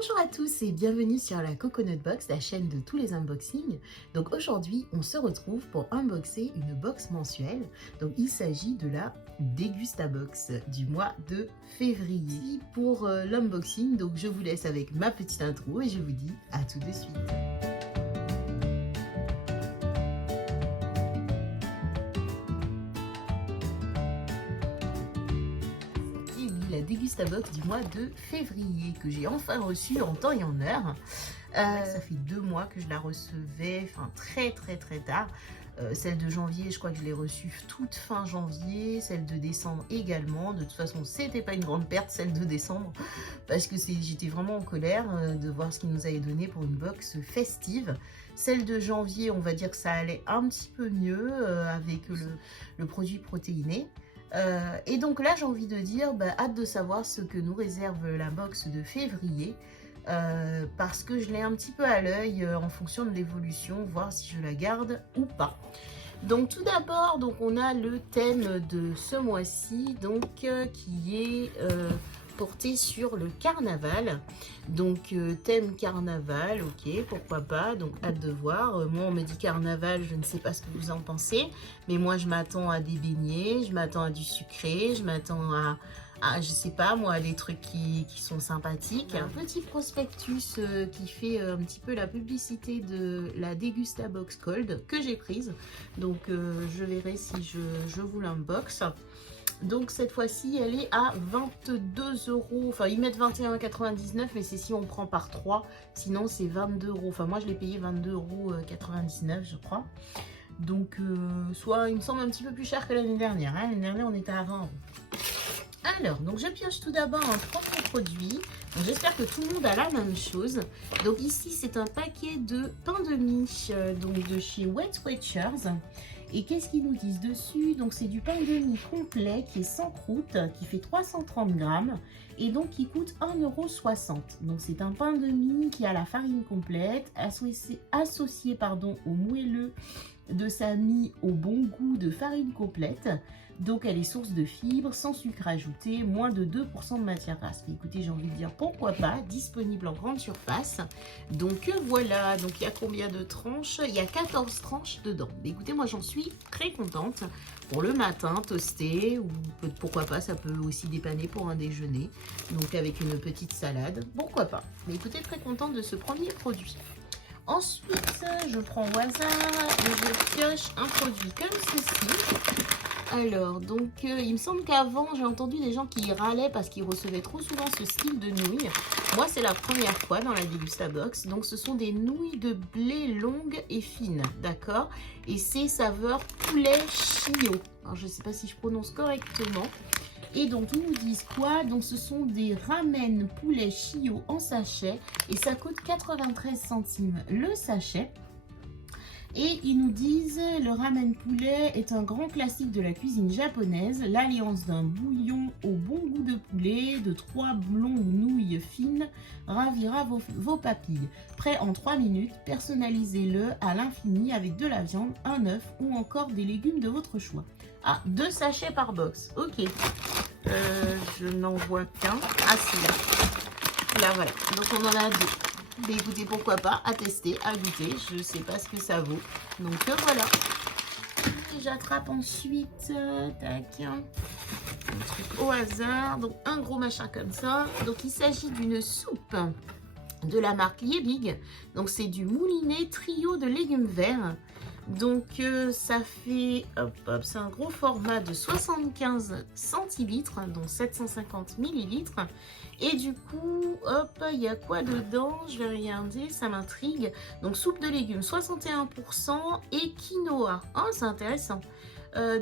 Bonjour à tous et bienvenue sur la Coconut Box, la chaîne de tous les unboxings. Donc aujourd'hui, on se retrouve pour unboxer une box mensuelle. Donc il s'agit de la Dégustabox du mois de février. Pour l'unboxing, donc je vous laisse avec ma petite intro et je vous dis à tout de suite. La Dégustabox du mois de février que j'ai enfin reçue en temps et en heure. Ça fait 2 mois que je la recevais, enfin très tard. Celle de janvier, je crois que je l'ai reçue toute fin janvier, celle de décembre également. De toute façon, c'était pas une grande perte celle de décembre parce que j'étais vraiment en colère de voir ce qu'ils nous avaient donné pour une box festive. Celle de janvier, on va dire que ça allait un petit peu mieux avec le produit protéiné. Et donc là j'ai envie de dire hâte de savoir ce que nous réserve la box de février parce que je l'ai un petit peu à l'œil en fonction de l'évolution, voir si je la garde ou pas. Donc tout d'abord, on a le thème de ce mois-ci qui est porté sur le carnaval. Donc thème carnaval, ok, pourquoi pas, donc hâte de voir. Moi on me dit carnaval, je ne sais pas ce que vous en pensez, mais moi je m'attends à des beignets, je m'attends à du sucré, je m'attends à je sais pas moi, des trucs qui sont sympathiques. Un petit prospectus qui fait un petit peu la publicité de la Dégustabox Cold que j'ai prise. Donc je verrai si je vous l'unbox. Donc cette fois-ci elle est à 22 €, enfin ils mettent 21,99 €, mais c'est si on prend par 3, sinon c'est 22 €, enfin moi je l'ai payé 22,99 € je crois. Donc soit il me semble un petit peu plus cher que l'année dernière, hein. L'année dernière on était à 20 €. Alors, donc je pioche tout d'abord un premier produit. J'espère que tout le monde a la même chose. Donc ici, c'est un paquet de pain de mie donc de chez Weight Watchers. Et qu'est-ce qu'ils nous disent dessus? Donc c'est du pain de mie complet qui est sans croûte, qui fait 330 grammes et donc qui coûte 1,60 €. Donc c'est un pain de mie qui a la farine complète, associé au moelleux de sa mie au bon goût de farine complète. Donc elle est source de fibres, sans sucre ajouté, moins de 2% de matière grasse. Mais écoutez, j'ai envie de dire pourquoi pas, disponible en grande surface. Donc voilà, donc il y a combien de tranches? Il y a 14 tranches dedans. Mais écoutez, moi j'en suis très contente pour le matin, toasté, ou pourquoi pas, ça peut aussi dépanner pour un déjeuner. Donc avec une petite salade, pourquoi pas. Mais écoutez, très contente de ce premier produit. Ensuite, je prends au hasard et je pioche un produit comme ceci. Alors, donc, il me semble qu'avant, j'ai entendu des gens qui râlaient parce qu'ils recevaient trop souvent ce style de nouilles. Moi, c'est la première fois dans la Dégustabox. Donc, ce sont des nouilles de blé longues et fines, d'accord? Et c'est saveur poulet chio. Alors, je ne sais pas si je prononce correctement. Et donc, ils nous disent quoi? Donc, ce sont des ramen poulet chio en sachet. Et ça coûte 93 centimes le sachet. Et ils nous disent, le ramen poulet est un grand classique de la cuisine japonaise. L'alliance d'un bouillon au bon goût de poulet, de 3 longues nouilles fines, ravira vos papilles. Prêt en 3 minutes, personnalisez-le à l'infini avec de la viande, un œuf ou encore des légumes de votre choix. Ah, 2 sachets par box, ok. Je n'en vois qu'un. Ah, c'est là. Là, voilà. Donc, on en a 2. Mais écoutez, pourquoi pas, à tester, à goûter, je ne sais pas ce que ça vaut. Donc voilà. J'attrape ensuite, tac, un truc au hasard, donc un gros machin comme ça. Donc il s'agit d'une soupe de la marque Liebig. Donc c'est du moulinet trio de légumes verts. Donc ça fait, c'est un gros format de 75 centilitres, donc 750 millilitres. Et du coup, hop, il y a quoi dedans? Je vais regarder, ça m'intrigue. Donc soupe de légumes 61% et quinoa. Oh, c'est intéressant.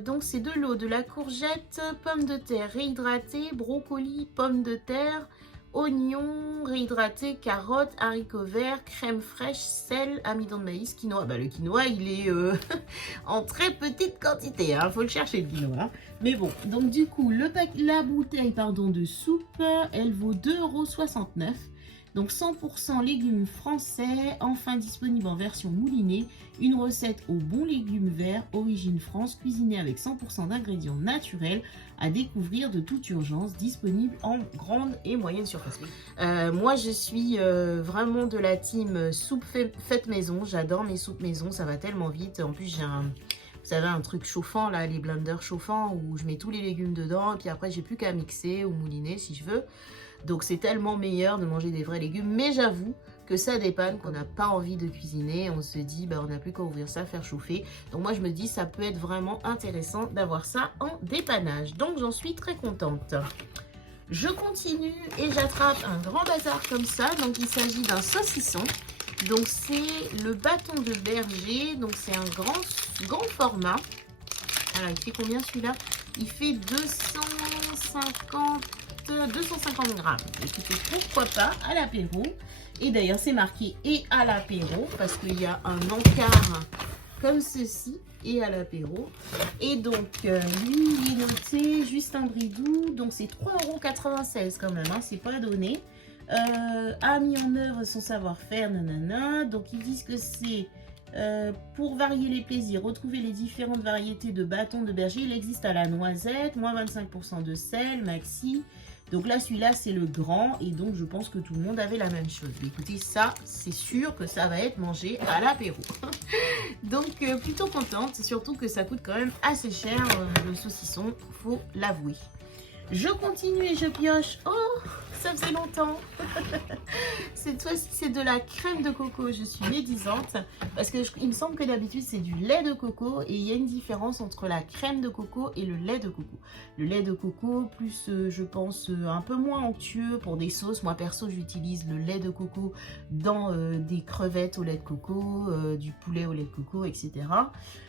Donc c'est de l'eau, de la courgette, pommes de terre réhydratées, brocoli, pommes de terre, oignons réhydratés, carottes, haricots verts, crème fraîche, sel, amidon de maïs, quinoa. Le quinoa, il est en très petite quantité, hein, faut le chercher le quinoa. Mais bon, donc du coup, la bouteille de soupe, elle vaut 2,69 €. Donc 100% légumes français, enfin disponible en version moulinée. Une recette aux bons légumes verts, origine France, cuisinée avec 100% d'ingrédients naturels, à découvrir de toute urgence, disponible en grande et moyenne surface. Moi je suis vraiment de la team soupe faite maison. J'adore mes soupes maison, ça va tellement vite. En plus j'ai vous savez, un truc chauffant là, les blenders chauffants où je mets tous les légumes dedans et puis après j'ai plus qu'à mixer ou mouliner si je veux. Donc c'est tellement meilleur de manger des vrais légumes, mais j'avoue que ça dépanne, qu'on n'a pas envie de cuisiner, on se dit bah on n'a plus qu'à ouvrir ça, faire chauffer. Donc moi je me dis ça peut être vraiment intéressant d'avoir ça en dépannage. Donc j'en suis très contente. Je continue et j'attrape un grand bazar comme ça. Donc il s'agit d'un saucisson. Donc c'est le bâton de berger, donc c'est un grand format. Alors il fait combien celui-là? Il fait 250 grammes. Écoutez, pourquoi pas à l'apéro. Et d'ailleurs c'est marqué et à l'apéro parce qu'il y a un encart comme ceci et à l'apéro. Et donc lui il est noté Justin Bridou, donc c'est 3,96 € quand même, hein, c'est pas donné. A mis en œuvre son savoir-faire, nanana. Donc ils disent que c'est pour varier les plaisirs, retrouver les différentes variétés de bâtons de berger. Il existe à la noisette, moins 25% de sel, maxi. Donc là, celui-là, c'est le grand. Et donc, je pense que tout le monde avait la même chose. Mais écoutez, ça, c'est sûr que ça va être mangé à l'apéro. Donc, plutôt contente. Surtout que ça coûte quand même assez cher, le saucisson, faut l'avouer. Je continue et je pioche. Oh, ça faisait longtemps. Cette fois-ci, c'est de la crème de coco. Je suis médisante parce que il me semble que d'habitude, c'est du lait de coco et il y a une différence entre la crème de coco et le lait de coco. Le lait de coco, plus, je pense, un peu moins onctueux pour des sauces. Moi, perso, j'utilise le lait de coco dans des crevettes au lait de coco, du poulet au lait de coco, etc.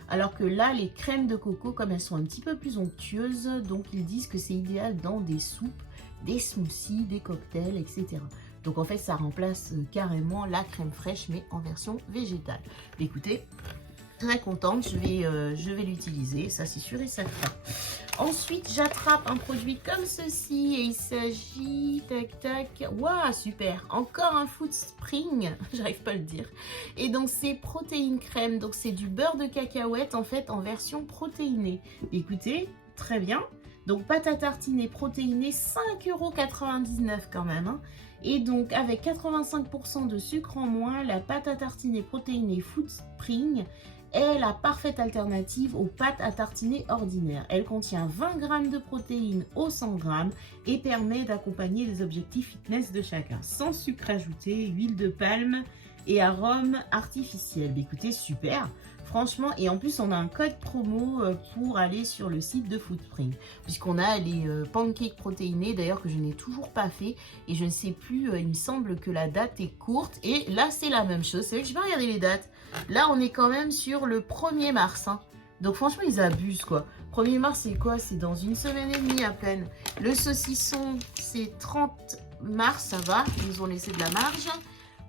Alors que là, les crèmes de coco, comme elles sont un petit peu plus onctueuses, donc ils disent que c'est idéal dans des soupes, des smoothies, des cocktails, etc. Donc en fait, ça remplace carrément la crème fraîche, mais en version végétale. Écoutez, très contente, je vais l'utiliser, ça c'est sûr et certain. Ensuite, j'attrape un produit comme ceci et il s'agit, tac tac, waouh super, encore un Food Spring, j'arrive pas à le dire. Et donc c'est protéine crème, donc c'est du beurre de cacahuète en fait en version protéinée. Écoutez, très bien. Donc pâte à tartiner protéinée, 5,99 € quand même, hein. Et donc avec 85% de sucre en moins, la pâte à tartiner protéinée Food Spring est la parfaite alternative aux pâtes à tartiner ordinaires. Elle contient 20 g de protéines au 100 g et permet d'accompagner les objectifs fitness de chacun. Sans sucre ajouté, huile de palme et arômes artificiels. Écoutez, super! Franchement, et en plus on a un code promo pour aller sur le site de Food Spring, puisqu'on a les pancakes protéinés, d'ailleurs que je n'ai toujours pas fait, et je ne sais plus, il me semble que la date est courte, et là c'est la même chose, c'est vrai que je vais regarder les dates, là on est quand même sur le 1er mars, hein. Donc franchement ils abusent quoi. 1er mars c'est quoi? C'est dans une semaine et demie à peine. Le saucisson c'est 30 mars, ça va, ils nous ont laissé de la marge.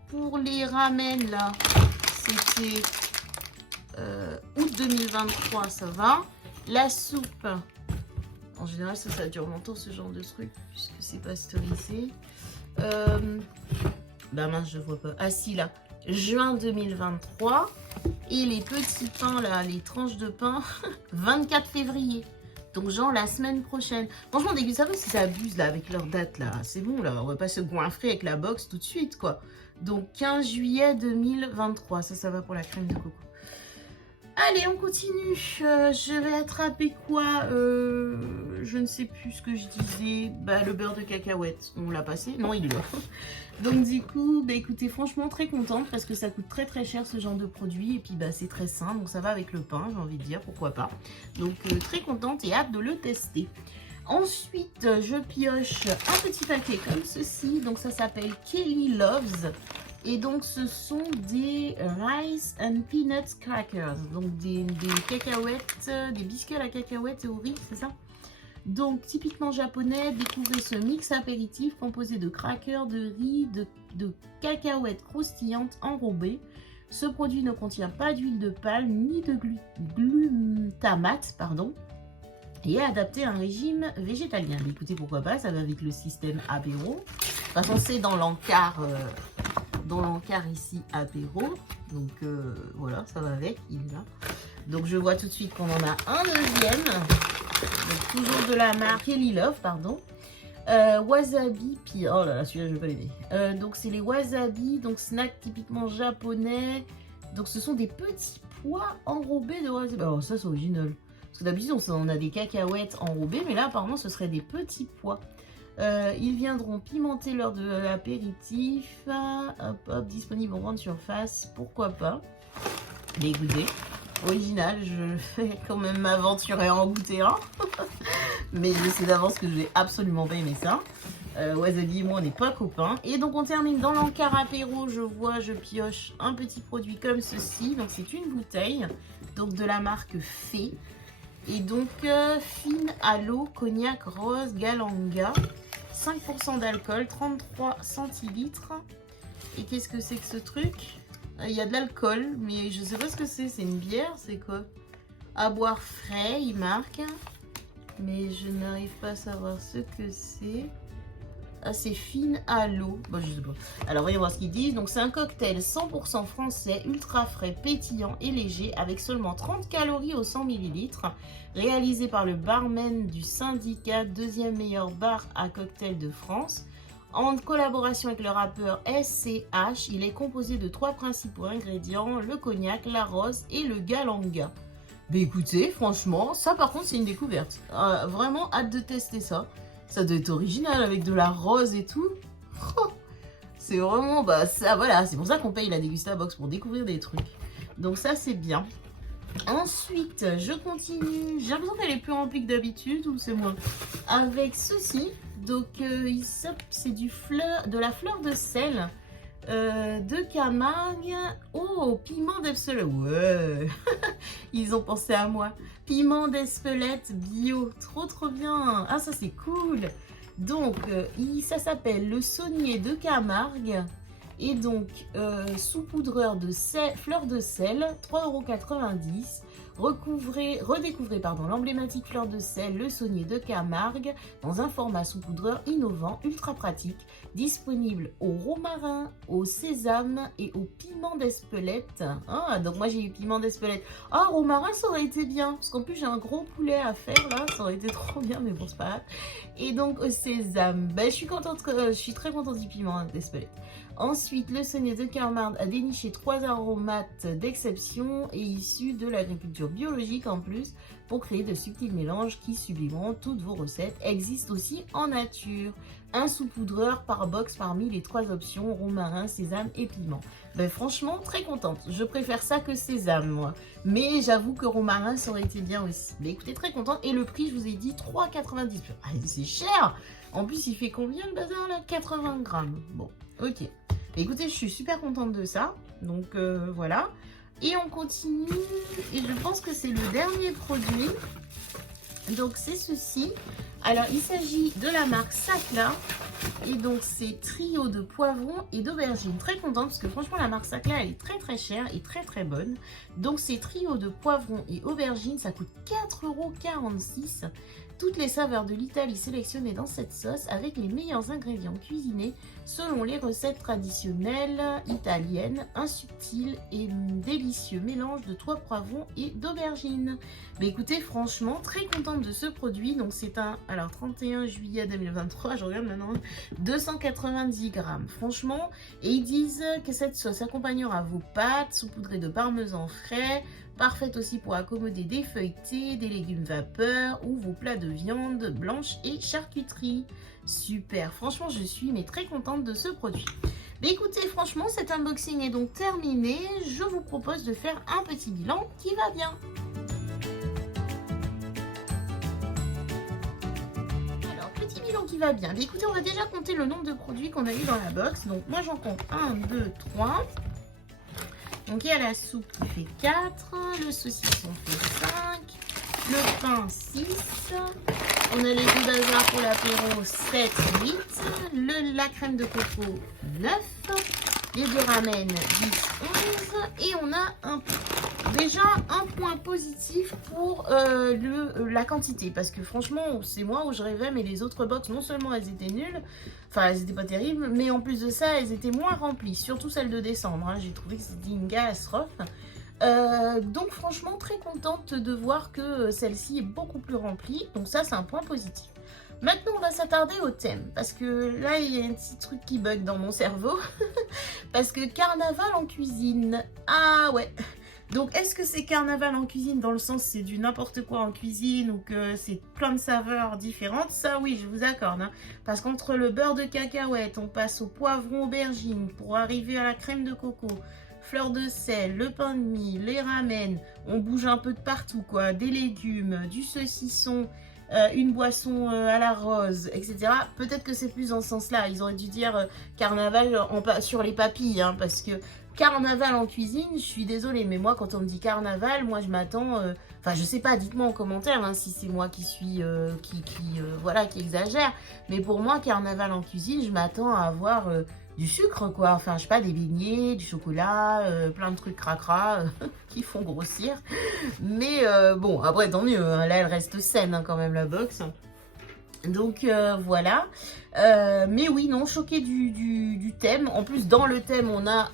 Pour les ramen là, c'était août 2023, ça va. La soupe, en général ça dure longtemps ce genre de truc puisque c'est pasteurisé. Bah mince, je vois pas. Ah si, là, juin 2023. Et les petits pains là, les tranches de pain, 24 février. Donc genre la semaine prochaine. Franchement, vous savez si ça abuse là avec leur date là. C'est bon là, on va pas se goinfrer avec la box tout de suite quoi. Donc 15 juillet 2023, ça va pour la crème de coco. Allez, on continue. Je vais attraper quoi? Je ne sais plus ce que je disais. Bah, le beurre de cacahuète, on l'a passé? Non, il est là. Donc du coup, bah, écoutez, franchement très contente parce que ça coûte très très cher ce genre de produit. Et puis bah, c'est très sain, donc ça va avec le pain, j'ai envie de dire, pourquoi pas. Donc très contente et hâte de le tester. Ensuite, je pioche un petit paquet comme ceci. Donc ça s'appelle Kelly Loves. Et donc, ce sont des rice and peanuts crackers. Donc, des cacahuètes, des biscuits à la cacahuète et au riz, c'est ça? Donc, typiquement japonais, découvrez ce mix apéritif composé de crackers, de riz, de cacahuètes croustillantes enrobées. Ce produit ne contient pas d'huile de palme ni de glutamate, pardon, et est adapté à un régime végétalien. Mais écoutez, pourquoi pas, ça va avec le système apéro. toute façon, c'est dans l'encart ici apéro. Donc voilà, ça va avec, il est là. Donc je vois tout de suite qu'on en a un deuxième. Donc toujours de la marque Kelly Love, pardon. Wasabi, puis oh là là, celui-là je vais pas l'aimer. Donc c'est les wasabi, donc snack typiquement japonais. Donc ce sont des petits pois enrobés de wasabi. Alors ça c'est original. Parce que d'habitude on a des cacahuètes enrobées, mais là apparemment ce seraient des petits pois. Ils viendront pimenter lors de l'apéritif. Hop hop, disponible en grande surface, pourquoi pas. Mais écoutez, original, je vais quand même m'aventurer à en goûter un. Mais je sais d'avance que je vais absolument pas aimer ça. Wasabi et moi on n'est pas copains. Et donc on termine dans l'encart apéro. Je pioche un petit produit comme ceci. Donc c'est une bouteille, donc de la marque Fée. Et donc fine à l'eau, cognac rose, galanga. 5% d'alcool, 33 centilitres. Et qu'est-ce que c'est que ce truc? Il y a de l'alcool, mais je sais pas ce que c'est. C'est une bière, c'est quoi? À boire frais, il marque. Mais je n'arrive pas à savoir ce que c'est. Ah, c'est fine à l'eau. Bon, je sais pas. Alors, voyons voir ce qu'ils disent. Donc, c'est un cocktail 100% français, ultra frais, pétillant et léger, avec seulement 30 calories au 100 ml. Réalisé par le barman du syndicat, deuxième meilleur bar à cocktail de France. En collaboration avec le rappeur SCH, il est composé de 3 principaux ingrédients, le cognac, la rose et le galanga. Mais écoutez, franchement, ça par contre c'est une découverte. Vraiment hâte de tester ça. Ça doit être original avec de la rose et tout. C'est vraiment, bah ça voilà, c'est pour ça qu'on paye la Degustabox, pour découvrir des trucs. Donc ça c'est bien. Ensuite, je continue. J'ai l'impression qu'elle est plus remplie que d'habitude, ou c'est moi. Avec ceci, donc c'est de la fleur de sel. De Camargue. Oh, piment d'Espelette. Ouais. Ils ont pensé à moi. Piment d'Espelette bio. Trop bien. Ah, ça c'est cool. Donc, ça s'appelle le saunier de Camargue. Et donc, saupoudreur de fleur de sel, 3,90 €. Redécouvrez l'emblématique fleur de sel, le saunier de Camargue, dans un format saupoudreur innovant, ultra pratique, disponible au romarin, au sésame et au piment d'Espelette. Ah, donc moi j'ai eu piment d'Espelette. Ah, romarin, ça aurait été bien, parce qu'en plus j'ai un gros poulet à faire là, ça aurait été trop bien, mais bon, c'est pas grave. Et donc au sésame, ben, je suis très contente du piment d'Espelette. Ensuite, le saunier de Camargue a déniché 3 aromates d'exception et issus de l'agriculture biologique en plus pour créer de subtils mélanges qui sublimeront toutes vos recettes. Existe aussi en nature. Un saupoudreur par box parmi les 3 options, romarin, sésame et piment. Ben, franchement, très contente. Je préfère ça que sésame, moi. Mais j'avoue que romarin, ça aurait été bien aussi. Mais écoutez, très contente. Et le prix, je vous ai dit, 3,90 €. Ah, c'est cher. En plus, il fait combien le bazar là? 80 grammes. Bon, ok. Écoutez, je suis super contente de ça. Donc voilà. Et on continue. Et je pense que c'est le dernier produit. Donc c'est ceci. Alors il s'agit de la marque Sacla. Et donc c'est trio de poivrons et d'aubergines. Très contente parce que franchement la marque Sacla elle est très chère et très bonne. Donc c'est trio de poivrons et aubergines. Ça coûte 4,46 €. Toutes les saveurs de l'Italie sélectionnées dans cette sauce avec les meilleurs ingrédients cuisinés selon les recettes traditionnelles italiennes. Un subtil et délicieux mélange de 3 poivrons et d'aubergines. Mais écoutez, franchement, très contente de ce produit. Donc c'est alors 31 juillet 2023, je regarde maintenant, 290 grammes. Franchement, et ils disent que cette sauce accompagnera vos pâtes saupoudrées de parmesan frais, parfaite aussi pour accommoder des feuilletés, des légumes vapeur ou vos plats de viande blanche et charcuterie. Super, franchement je suis très contente de ce produit. Mais écoutez, franchement cet unboxing est donc terminé. Je vous propose de faire un petit bilan qui va bien. Alors, petit bilan qui va bien. Mais écoutez, on va déjà compter le nombre de produits qu'on a eu dans la box. Donc moi j'en compte 1, 2, 3. Donc il y a la soupe qui fait 4, le saucisson fait 5, le pain 6, on a les deux bazars pour l'apéro 7, 8, la crème de coco 9, Les deux ramen 10, 11. Et on a déjà un point positif pour la quantité. Parce que franchement, c'est moi où je rêvais, mais les autres box, non seulement elles étaient nulles, enfin elles étaient pas terribles, mais en plus de ça, elles étaient moins remplies. Surtout celle de décembre. Hein. J'ai trouvé que c'était une catastrophe. Donc franchement, très contente de voir que celle-ci est beaucoup plus remplie. Donc ça, c'est un point positif. Maintenant, on va s'attarder au thème, parce que là, il y a un petit truc qui bug dans mon cerveau. Parce que carnaval en cuisine, ah ouais. Donc, est-ce que c'est carnaval en cuisine dans le sens c'est du n'importe quoi en cuisine ou que c'est plein de saveurs différentes? Ça, oui, je vous accorde. Hein. Parce qu'entre le beurre de cacahuète, on passe au poivron aubergine pour arriver à la crème de coco, fleur de sel, le pain de mie, les ramen, on bouge un peu de partout, quoi. Des légumes, du saucisson, une boisson à la rose, etc. Peut-être que c'est plus dans ce sens-là. Ils auraient dû dire carnaval sur les papilles, hein, parce que carnaval en cuisine, je suis désolée, mais moi, quand on me dit carnaval, moi, je m'attends... Enfin, je sais pas, dites-moi en commentaire hein, si c'est moi qui suis... voilà, qui exagère. Mais pour moi, carnaval en cuisine, je m'attends à avoir... du sucre quoi, enfin je sais pas, des beignets, du chocolat, plein de trucs cracra qui font grossir. Mais bon, après tant mieux, hein. Là elle reste saine hein, quand même la box. Donc voilà. Mais oui, non, choquée du thème. En plus dans le thème on a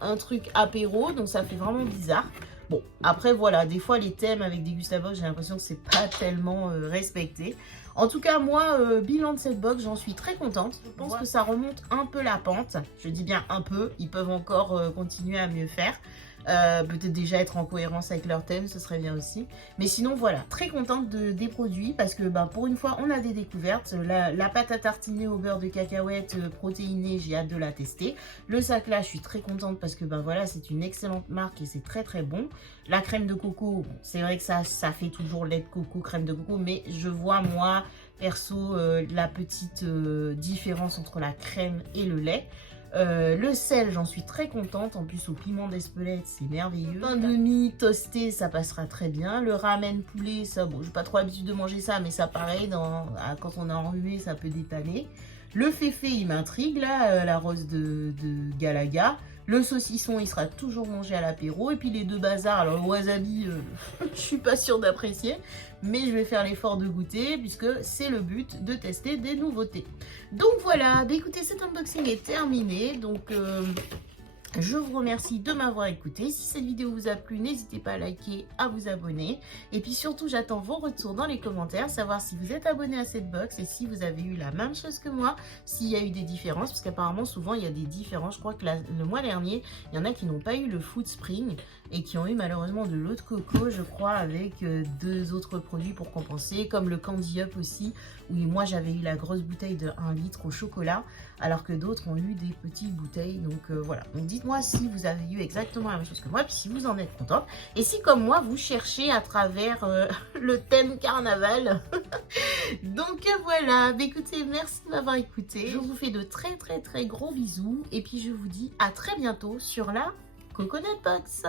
un truc apéro, donc ça fait vraiment bizarre. Bon, après voilà, des fois les thèmes avec des Gustabox, j'ai l'impression que c'est pas tellement respecté. En tout cas, moi, bilan de cette box, j'en suis très contente. Je pense que ça remonte un peu la pente. Je dis bien un peu, ils peuvent encore continuer à mieux faire. Peut-être déjà être en cohérence avec leur thème, ce serait bien aussi. Mais sinon, voilà, très contente des produits parce que pour une fois, on a des découvertes. La pâte à tartiner au beurre de cacahuète protéinée, j'ai hâte de la tester. Le sac là, je suis très contente parce que voilà, c'est une excellente marque et c'est très très bon. La crème de coco, bon, c'est vrai que ça fait toujours lait de coco, crème de coco, mais je vois moi, perso, la petite différence entre la crème et le lait. Le sel, j'en suis très contente. En plus, au piment d'Espelette, c'est merveilleux. Pain de mie toasté, ça passera très bien. Le ramen poulet, ça, bon, j'ai pas trop l'habitude de manger ça, mais ça, pareil, quand on est enrhumé, ça peut dépanner. Le féfé, il m'intrigue, là, la rose de Galaga. Le saucisson, il sera toujours mangé à l'apéro. Et puis les deux bazars, alors le wasabi, je suis pas sûre d'apprécier. Mais je vais faire l'effort de goûter puisque c'est le but de tester des nouveautés. Donc voilà, écoutez, cet unboxing est terminé. Donc je vous remercie de m'avoir écouté. Si cette vidéo vous a plu, n'hésitez pas à liker, à vous abonner. Et puis surtout, j'attends vos retours dans les commentaires, savoir si vous êtes abonné à cette box et si vous avez eu la même chose que moi, s'il y a eu des différences, parce qu'apparemment, souvent, il y a des différences. Je crois que le mois dernier, il y en a qui n'ont pas eu le Food Spring et qui ont eu malheureusement de l'eau de coco, je crois, avec deux autres produits pour compenser, comme le Candy Up aussi, où moi, j'avais eu la grosse bouteille de 1 litre au chocolat, alors que d'autres ont eu des petites bouteilles. Donc voilà, donc dites-moi si vous avez eu exactement la même chose que moi, puis si vous en êtes contente, et si comme moi vous cherchez à travers le thème carnaval. Donc voilà, écoutez, merci de m'avoir écouté, je vous fais de très très très gros bisous, et puis je vous dis à très bientôt sur la Coconut Box.